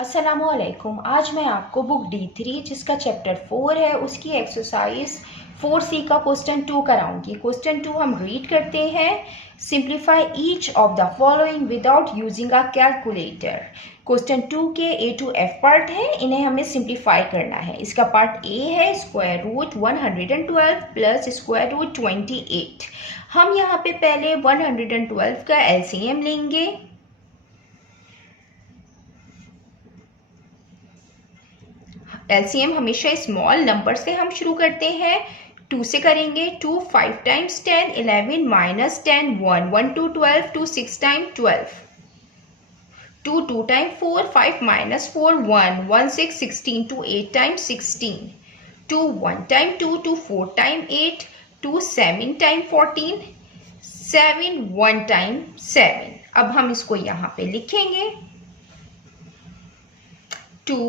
अस्सलामुअलैकुम। आज मैं आपको बुक D3 जिसका चैप्टर 4 है उसकी एक्सरसाइज 4C का क्वेश्चन 2 कराऊंगी। क्वेश्चन 2 हम रीड करते हैं। Simplify each of the following without using a calculator. Question 2 के A to F पार्ट है, इन्हें हमें सिंप्लीफाई करना है। इसका पार्ट A है square root 112 plus square root 28। हम यहाँ पे पहले 112 का LCM लेंगे। LCM हमेशा स्मॉल नंबर से हम शुरू करते हैं। 2 से करेंगे। 2 5 times 10 11 minus 10 1 1 2 12 2 6 time 12 2 2 time 4 5 minus 4 1 1 6 16 2 8 time 16 2 1 time 2 2 4 time 8 2 7 time 14 7 1 time 7। अब हम इसको यहाँ पे लिखेंगे 2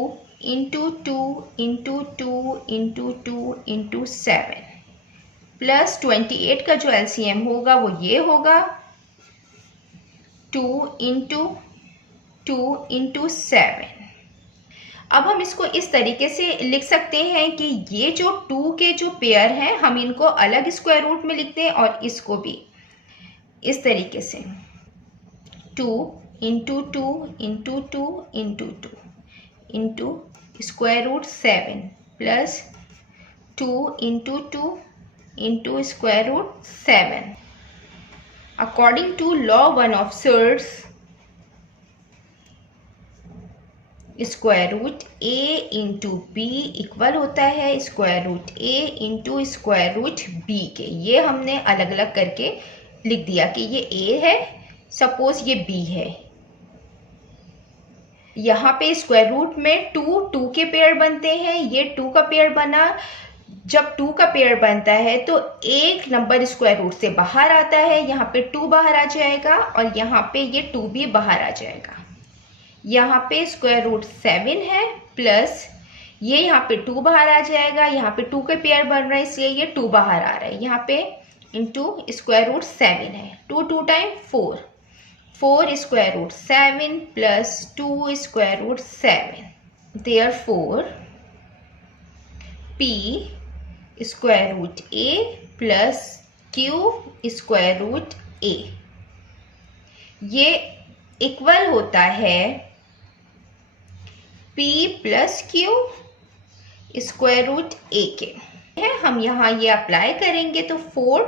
into 2 into 2 into 2 into 7 plus 28 का जो LCM होगा वो ये होगा 2 इंटू 2 इंटू 7। अब हम इसको इस तरीके से लिख सकते हैं कि ये जो 2 के जो पेयर हैं हम इनको अलग स्क्वायर रूट में लिखते हैं और इसको भी इस तरीके से 2 into 2 into 2 into 2 into square root 7 plus 2 into 2 into square root 7। According to law 1 of surds square root a into b equal होता है square root a into square root b के। ये हमने अलग अलग करके लिख दिया कि ये a है, सपोज ये b है। यहाँ पे स्क्वायर रूट में 2 के पेयर बनते हैं, ये 2 का पेयर बना। जब 2 का पेयर बनता है तो एक नंबर स्क्वायर रूट से बाहर आता है, यहाँ पे 2 बाहर आ जाएगा और यहाँ पे ये 2 भी बाहर आ जाएगा। यहाँ पे स्क्वायर रूट 7 है प्लस ये यहाँ पे 2 बाहर आ जाएगा, यहाँ पे 2 के पेयर बन रहा है इसलिए ये 2 बाहर आ रहा है। यहाँ पे इंटू स्क्वायर रूट 7 है, 2 2 time 4 4 square root 7 plus 2 square root 7। Therefore P square root A plus Q square root A ये इक्वल होता है P plus Q square root A के। हम यहाँ ये अप्लाई करेंगे तो 4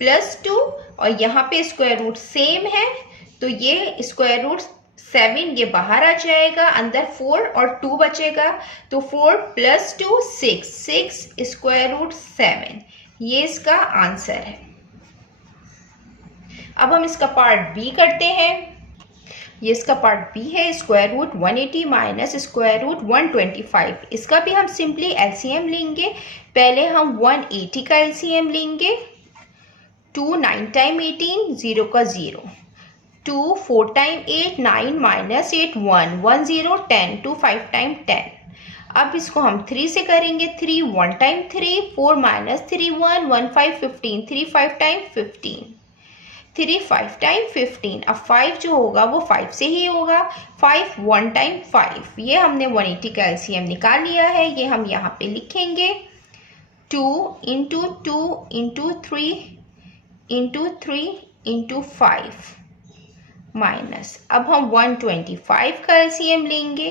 प्लस 2 और यहाँ पे स्क्वायर रूट सेम है तो ये स्क्वायर रूट 7 ये बाहर आ जाएगा, अंदर 4 और 2 बचेगा तो 4 प्लस 2 6 स्क्वायर रूट 7 ये इसका आंसर है। अब हम इसका पार्ट बी करते हैं। ये इसका पार्ट बी है square root 180 minus square root 125। इसका भी हम सिंपली LCM लेंगे। पहले हम 180 का LCM लेंगे। 2 9 टाइम 18 0 का 0 2 4 टाइम 8 9 माइनस 8 1 1 0 10 2 5 टाइम 10। अब इसको हम 3 से करेंगे। 3 1 टाइम 3 4 माइनस 3 1 1 5 15 3 5 टाइम 15 3 5 टाइम 15। अब 5 जो होगा वो 5 से ही होगा। 5 1 टाइम 5 ये हमने 180 का LCM निकाल लिया है, ये हम यहाँ पे लिखेंगे 2 into 2 into 3 into 3 into 5 minus. अब हम 125 का LCM लेंगे।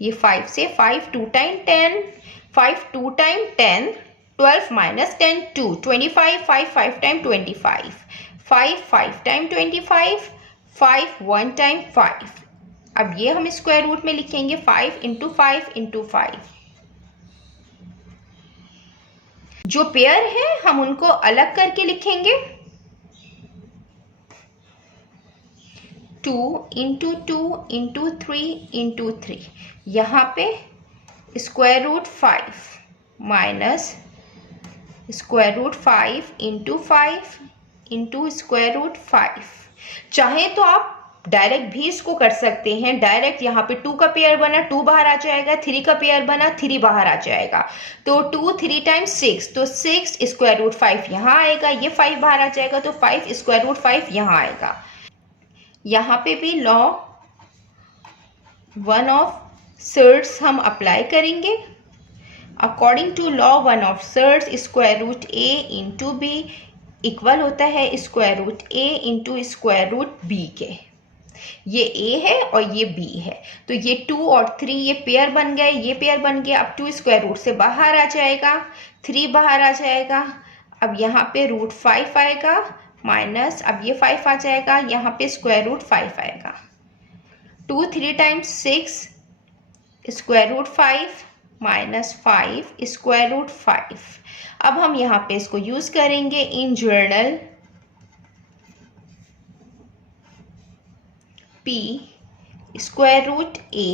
ये 5 से 5 2 time 10 5 2 time 10 12 minus 10 2 25 5 5 time 25 5 5 time 25 5 1 time 5। अब ये हम स्क्वायर रूट में लिखेंगे 5 इंटू 5 इंटू 5। जो पेयर है हम उनको अलग करके लिखेंगे 2 इंटू 2 इंटू 3 इंटू 3। यहाँ पे square root 5 minus square root 5 into 5 into square root 5। चाहे तो आप डायरेक्ट भी इसको कर सकते हैं। डायरेक्ट यहाँ पे 2 का पेयर बना 2 बाहर आ जाएगा, 3 का पेयर बना 3 बाहर आ जाएगा तो 2 3 टाइम 6 तो 6 स्क्वायर रूट 5 यहाँ आएगा, ये 5 बाहर आ जाएगा तो 5 स्क्वायर रूट 5 यहाँ आएगा। यहाँ पे भी लॉ वन ऑफ सर्ड्स हम अप्लाई करेंगे। According to law one of surds square root a into b equal होता है square root a into square root b के। ये a है और ये b है, तो ये 2 और 3 ये पेयर बन गए, ये पेयर बन गया। अब 2 स्क्वायर रूट से बाहर आ जाएगा, 3 बाहर आ जाएगा। अब यहाँ पे रूट 5 आएगा माइनस, अब ये 5 आ जाएगा, यहाँ पे स्क्वायर रूट 5 आएगा। 2 3 times 6 square root 5 minus 5 square root 5। अब हम यहाँ पे इसको यूज करेंगे in general p square root a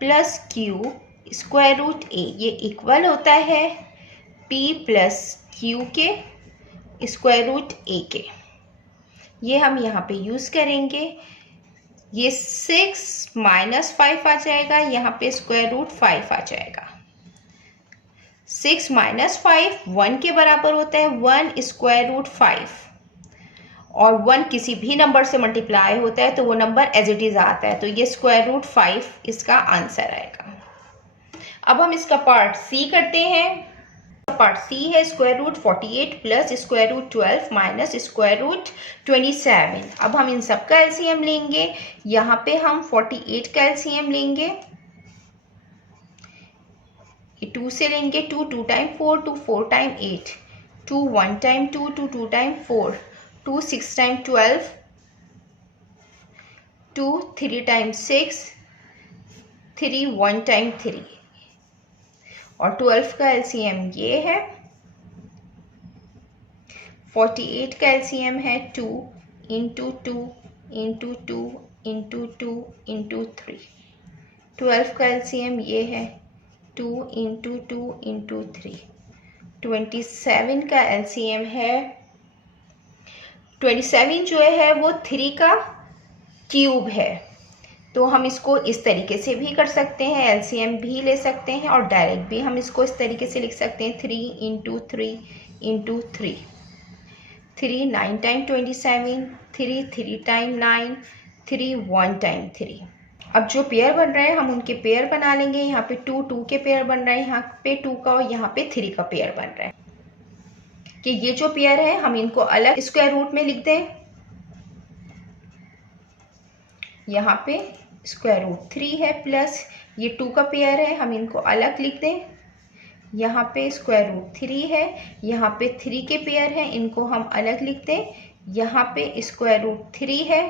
plus q square root a, ये इक्वल होता है p प्लस q के स्क्वायर रूट a के। ये हम यहाँ पे यूज करेंगे। ये 6 माइनस 5 आ जाएगा, यहाँ पे स्क्वायर रूट 5 आ जाएगा। 6 माइनस 5 1 के बराबर होता है, 1 स्क्वायर रूट 5, और 1 किसी भी नंबर से मल्टीप्लाई होता है तो वो नंबर एज इट इज आता है, तो ये स्क्वायर रूट 5 इसका आंसर आएगा। अब हम इसका पार्ट सी करते हैं। पार्ट सी है square root 48 plus square root 12 minus square root 27। अब हम इन सब का एलसीएम लेंगे। यहाँ पे हम 48 का एलसीएम लेंगे, 2 से लेंगे, 2 time 4, 2 4 time 8, 2 1 time 2, 2 time 4, 2 6 time 12, 2 3 time 6, 3 1 time 3, और 12 का एलसीएम ये है। 48 का एलसीएम है 2 इंटू 2 इंटू 2 इंटू 2 इंटू 3। 12 का एलसीएम ये है 2 इंटू 2 इंटू 3। 27 का एलसीएम है, 27 जो है वो 3 का क्यूब है, तो हम इसको इस तरीके से भी कर सकते हैं, एलसीएम भी ले सकते हैं और डायरेक्ट भी हम इसको इस तरीके से लिख सकते हैं 3 into 3 into 3। 3 9 time 27, 3 time 9, 3 1 time 3। अब जो पेयर बन रहे हैं हम उनके पेयर बना लेंगे। यहाँ पे 2 2 के पेयर बन रहे हैं, यहाँ पे 2 का और यहाँ पे 3 का पेयर बन रहा है। कि ये जो पेयर है हम इनको अलग स्क्वायर रूट में लिख दें। यहाँ पे स्क्वायर रूट 3 है प्लस ये 2 का पेयर है, हम इनको अलग लिख दें। यहाँ पे स्क्वायर रूट 3 है, यहाँ पे 3 के पेयर हैं, इनको हम अलग लिख दें। यहाँ पे स्क्वायर रूट 3 है।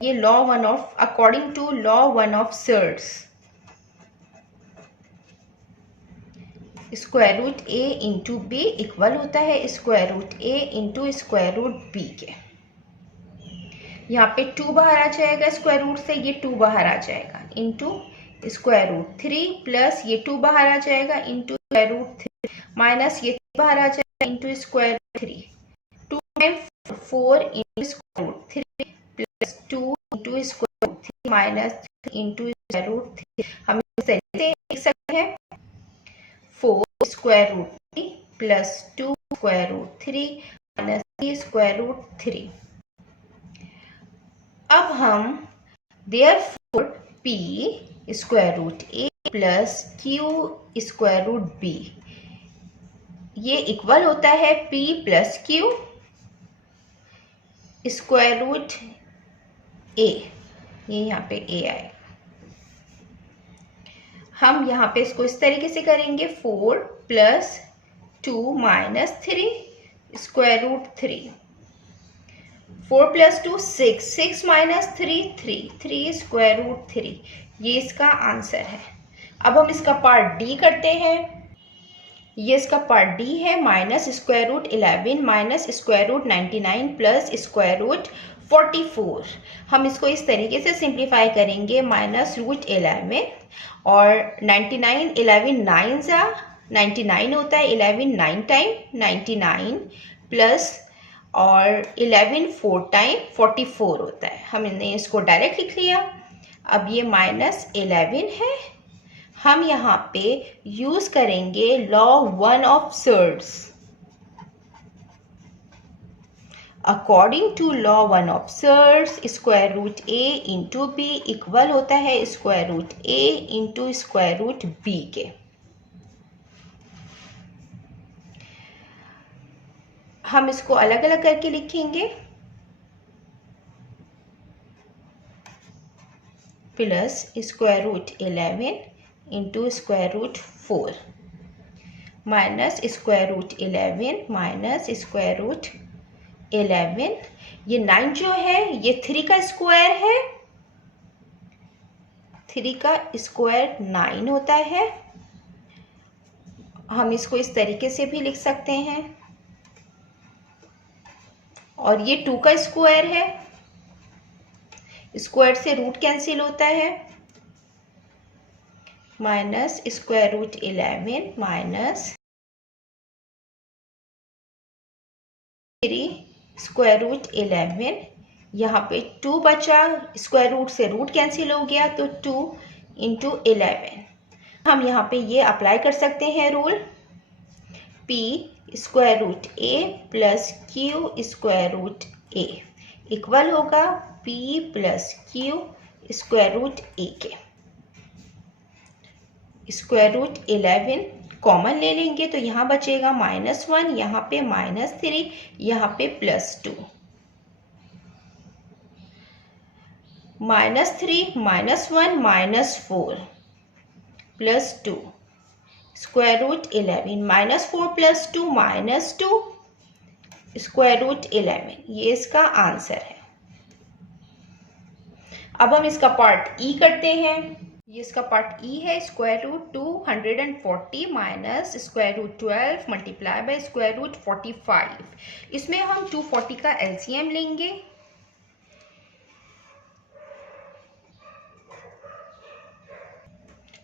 ये law one of, according to law one of surds, square root a into b equal होता है square root a into square root b के। यहाँ पे 2 बाहर आ जाएगा स्क्वायर रूट से, ये 2 बाहर आ जाएगा इंटू स्क्वायर रूट 3 प्लस ये 2 बाहर आ जाएगा इंटू स्क्वायर रूट 3 माइनस ये 3 बाहर आ जाएगा into square root 3। 2 time 4 into square root 3 plus 2 into square root 3 minus 3 into square root 3। हम इस तरीके से लिख सकते हैं 4 square root 3 plus 2 square root 3 minus 3 square root 3। अब हम therefore p square root a plus q square root b, ये इक्वल होता है p plus q square root a। ये यहाँ पे a आएगा। हम यहाँ पे इसको इस तरीके से करेंगे 4 plus 2 minus 3 square root 3। 4 plus 2 6, 6 minus 3 3, 3 square root 3। ये इसका आंसर है। अब हम इसका पार्ट डी करते हैं। ये इसका पार्ट डी है minus square root 11 minus square root 99 plus square root 44। हम इसको इस तरीके से सिंप्लीफाई करेंगे, माइनस रूट 11 और 99, 11 9 जा 99 होता है, 11 9 टाइम 99 प्लस और 11 4 टाइम 44 होता है। हमने इसको डायरेक्ट लिख लिया। अब ये माइनस 11 है। हम यहाँ पे यूज करेंगे law one of surds. According to law one of surds square root a into b equal होता है square root a into square root b के। हम इसको अलग अलग करके लिखेंगे। Plus square root 11 into square root 4 minus square root 11 minus square root 11। ये 9 जो है ये 3 का स्क्वायर है, 3 का स्क्वायर 9 होता है। हम इसको इस तरीके से भी लिख सकते हैं। और ये 2 का स्क्वायर है, स्क्वायर से रूट कैंसिल होता है, minus square root 11 minus 3 square root 11। यहाँ पे 2 बचा, स्क्वायर रूट से रूट कैंसिल हो गया तो 2 इंटू 11। हम यहाँ पे ये अप्लाई कर सकते हैं rule, p square root a plus q square root a equal होगा p plus q square root a के। स्क्वायर रूट 11 कॉमन ले लेंगे तो यहाँ बचेगा -1, यहाँ पे -3, यहाँ पे +2। -3 -1 -4 +2 स्क्वायर रूट 11 -4 +2 -2 स्क्वायर रूट 11। ये इसका आंसर है। अब हम इसका पार्ट ई करते हैं। ये इसका पार्ट ई है, square root 240 minus square root 12 multiply by square root 45। इसमें हम 240 का एलसीएम लेंगे।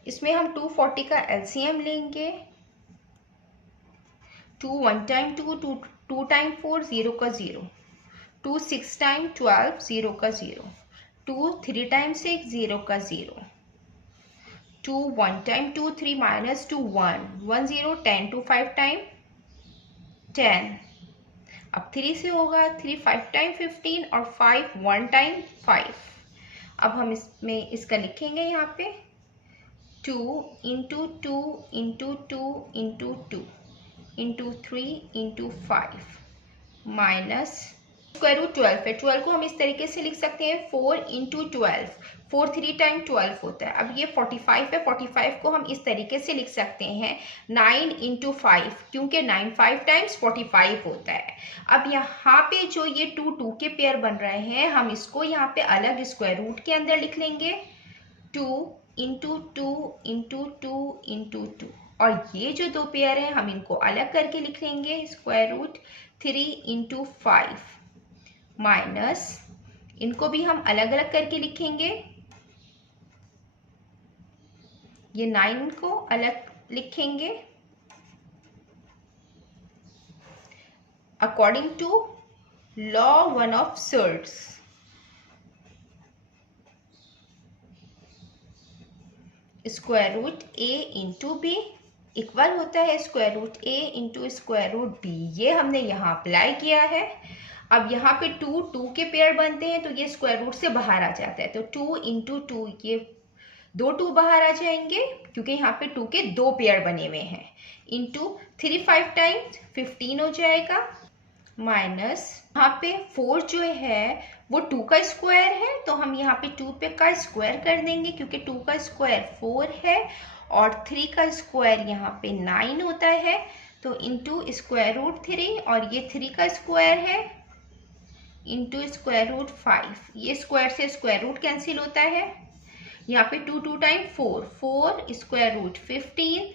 इसमें हम 240 का एलसीएम लेंगे। 2 1 टाइम 2, 2 टाइम 4 0 का 0, 2 6 टाइम 12 0 का 0, 2 3 टाइम 6 0 का 0, 2 1 टाइम 2 3 माइनस 2 1 1 0 10 2 5 टाइम 10। अब 3 से होगा 3 5 टाइम 15 और 5 1 टाइम 5। अब हम इसमें इसका लिखेंगे यहाँ पे 2 into 2 into 2 into 2 into 3 into 5 minus square root 12 है। 12 को हम इस तरीके से लिख सकते हैं 4 इंटू 12, 4 3 टाइम 12 होता है। अब ये 45 है, 45 को हम इस तरीके से लिख सकते हैं 9 इंटू 5, क्योंकि 9 5 टाइम्स 45 होता है। अब यहाँ पे जो ये 2 2 के पेयर बन रहे हैं, हम इसको यहाँ पे अलग स्क्वायर रूट के अंदर लिख लेंगे 2 इंटू 2 इंटू 2 इंटू 2। और ये जो दो पेयर हैं हम इनको अलग करके लिख लेंगे स्क्वायर रूट 3 इंटू 5 माइनस, इनको भी हम अलग अलग करके लिखेंगे। ये 9 को अलग लिखेंगे according to law one of surds. Square root a into b equal होता है square root a into square root b। ये हमने यहाँ अप्लाई किया है। अब यहाँ पे 2 2 के पेयर बनते हैं तो ये स्क्वायर रूट से बाहर आ जाता है, तो 2 इंटू 2, ये 2 2 बाहर आ जाएंगे क्योंकि यहाँ पे 2 के 2 पेयर बने हुए हैं, इंटू 3 5 टाइम्स 15 हो जाएगा माइनस यहाँ पे 4 जो है वो 2 का स्क्वायर है, तो हम यहाँ पे 2 पे का स्क्वायर कर देंगे क्योंकि 2 का स्क्वायर 4 है और 3 का स्क्वायर यहाँ पे 9 होता है, तो इंटू स्क्वायर रूट 3, और ये 3 का स्क्वायर है इंटू स्क्वायर रूट 5। ये स्क्वायर से स्क्वायर रूट कैंसिल होता है। यहाँ पे 2 2 time 4, 4 square root 15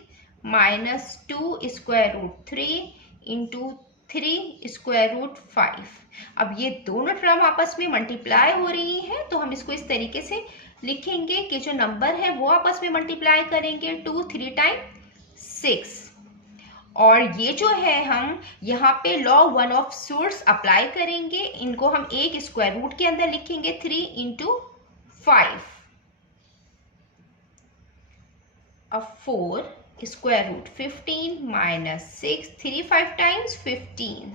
minus 2 square root 3 into 3 square root 5। अब ये दोनों टर्म आपस में मल्टीप्लाई हो रही हैं, तो हम इसको इस तरीके से लिखेंगे कि जो नंबर है वो आपस में मल्टीप्लाई करेंगे 2 3 टाइम 6। और ये जो है हम यहाँ पे law one of source apply करेंगे, इनको हम एक स्क्वायर रूट के अंदर लिखेंगे 3 इंटू 5। अब 4 स्क्वायर रूट 15 माइनस 6, 3 5 टाइम्स 15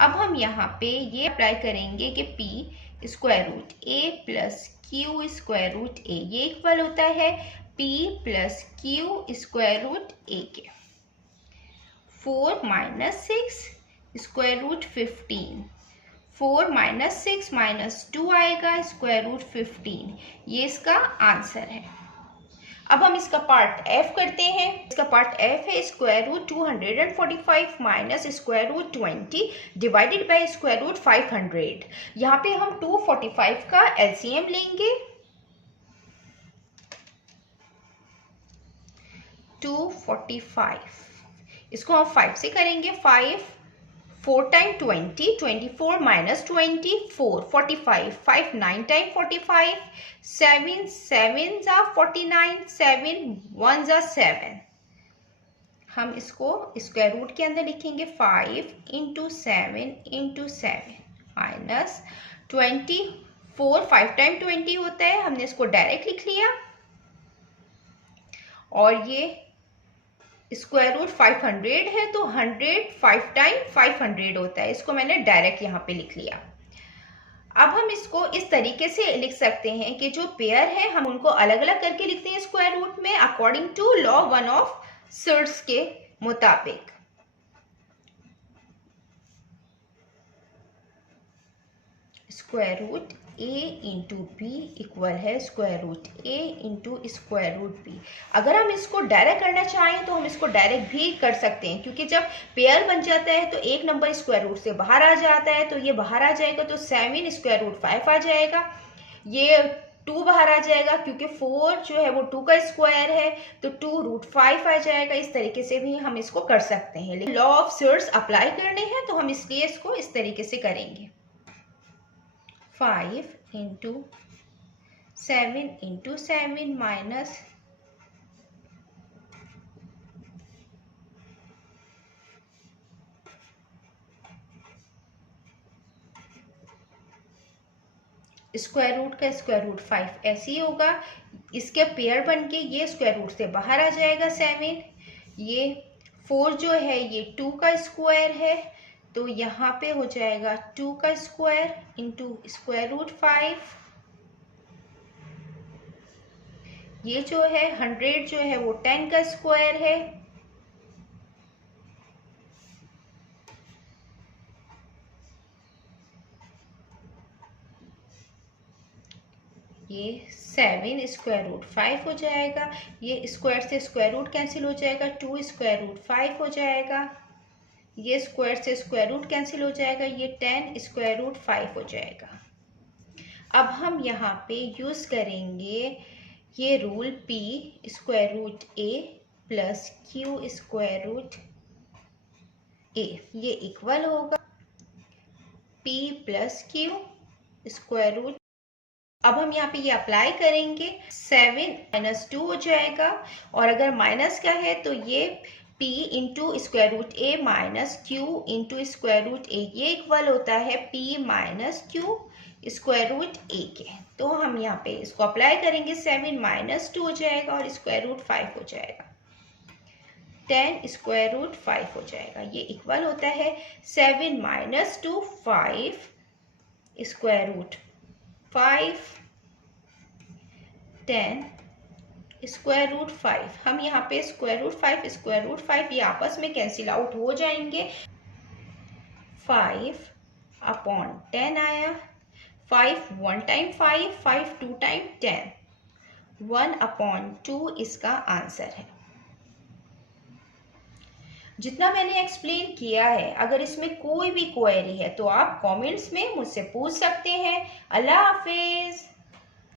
अब हम यहाँ पे ये अप्लाई करेंगे कि p square root a plus q square root a, ये इक्वल होता है p plus q square root a के। 4 minus 6 square root 15, 4 minus 6 minus 2 आएगा स्क्वायर रूट 15, ये इसका आंसर है। अब हम इसका पार्ट f करते हैं। इसका पार्ट f है square root 245 minus square root 20 divided by square root 500। यहाँ पे हम 245 का एलसीएम लेंगे। 245 इसको हम 5 से करेंगे। 5 4 टाइम 20, 24 माइनस 24, 45, 5 9 टाइम 45, 7 7 जा 49, 7 1 जा 7। हम इसको स्क्वायर रूट के अंदर लिखेंगे 5 इंटू 7 इंटू 7 माइनस 24, 5 टाइम 20 होता है, हमने इसको डायरेक्ट लिख लिया। और ये स्क्वायर रूट 500 है तो 100 5 टाइम 500 होता है, इसको मैंने डायरेक्ट यहाँ पे लिख लिया। अब हम इसको इस तरीके से लिख सकते हैं कि जो पेयर है हम उनको अलग अलग करके लिखते हैं स्क्वायर रूट में according to law 1 of surds के मुताबिक। Square root a into b equal है square root a into square root b. अगर हम इसको डायरेक्ट करना चाहें तो हम इसको डायरेक्ट भी कर सकते हैं, क्योंकि जब पेयर बन जाता है तो एक नंबर स्क्वायर रूट से बाहर आ जाता है, तो ये बाहर आ जाएगा तो 7 स्क्वायर रूट 5 आ जाएगा। ये 2 बाहर आ जाएगा क्योंकि 4 जो है वो 2 का स्क्वायर है तो 2 रूट 5 आ जाएगा। इस तरीके से भी हम इसको कर सकते हैं, लेकिन लॉ ऑफ सर्ट्स अप्लाई करने हैं तो हम इसलिए इसको इस तरीके से करेंगे। 5 into 7 into 7 minus square root का स्क्वायर रूट 5 ऐसे ही होगा। इसके पेयर बन के ये स्क्वायर रूट से बाहर आ जाएगा 7। ये 4 जो है ये 2 का स्क्वायर है तो यहाँ पे हो जाएगा 2 का स्क्वायर इंटू स्क्वायर रूट 5। ये जो है 100 जो है वो 10 का स्क्वायर है, ये 7 स्क्वायर रूट 5 हो जाएगा। ये स्क्वायर से स्क्वायर रूट कैंसिल हो जाएगा, 2 स्क्वायर रूट 5 हो जाएगा। ये स्क्वायर से स्क्वायर रूट कैंसिल हो जाएगा, ये 10 स्क्वायर रूट 5 हो जाएगा। अब हम यहाँ पे यूज़ करेंगे ये rule p square root a plus q square root a, ये इक्वल होगा p plus q square root. अब हम यहाँ पे ये अप्लाई करेंगे, 7 माइनस 2 हो जाएगा, और अगर माइनस का है तो ये p into square root a minus Q into square root a, ये इक्वल होता है p minus Q square root a के। तो हम यहाँ पे इसको अप्लाई करेंगे, 7 माइनस 2 हो जाएगा और स्क्वायर रूट 5 हो जाएगा, 10 स्क्वायर रूट 5 हो जाएगा। ये इक्वल होता है 7 minus 2 5 square root 5 10 square root 5। हम यहाँ पे स्क्वायर रूट 5 स्क्वायर रूट 5 ये आपस में कैंसिल आउट हो जाएंगे। 5 अपॉन 10 आया, 5 1 टाइम 5, 5 2 टाइम 10, 1 अपॉन 2 इसका आंसर है। जितना मैंने एक्सप्लेन किया है, अगर इसमें कोई भी क्वेरी है तो आप कमेंट्स में मुझसे पूछ सकते हैं। अल्लाह हाफिज।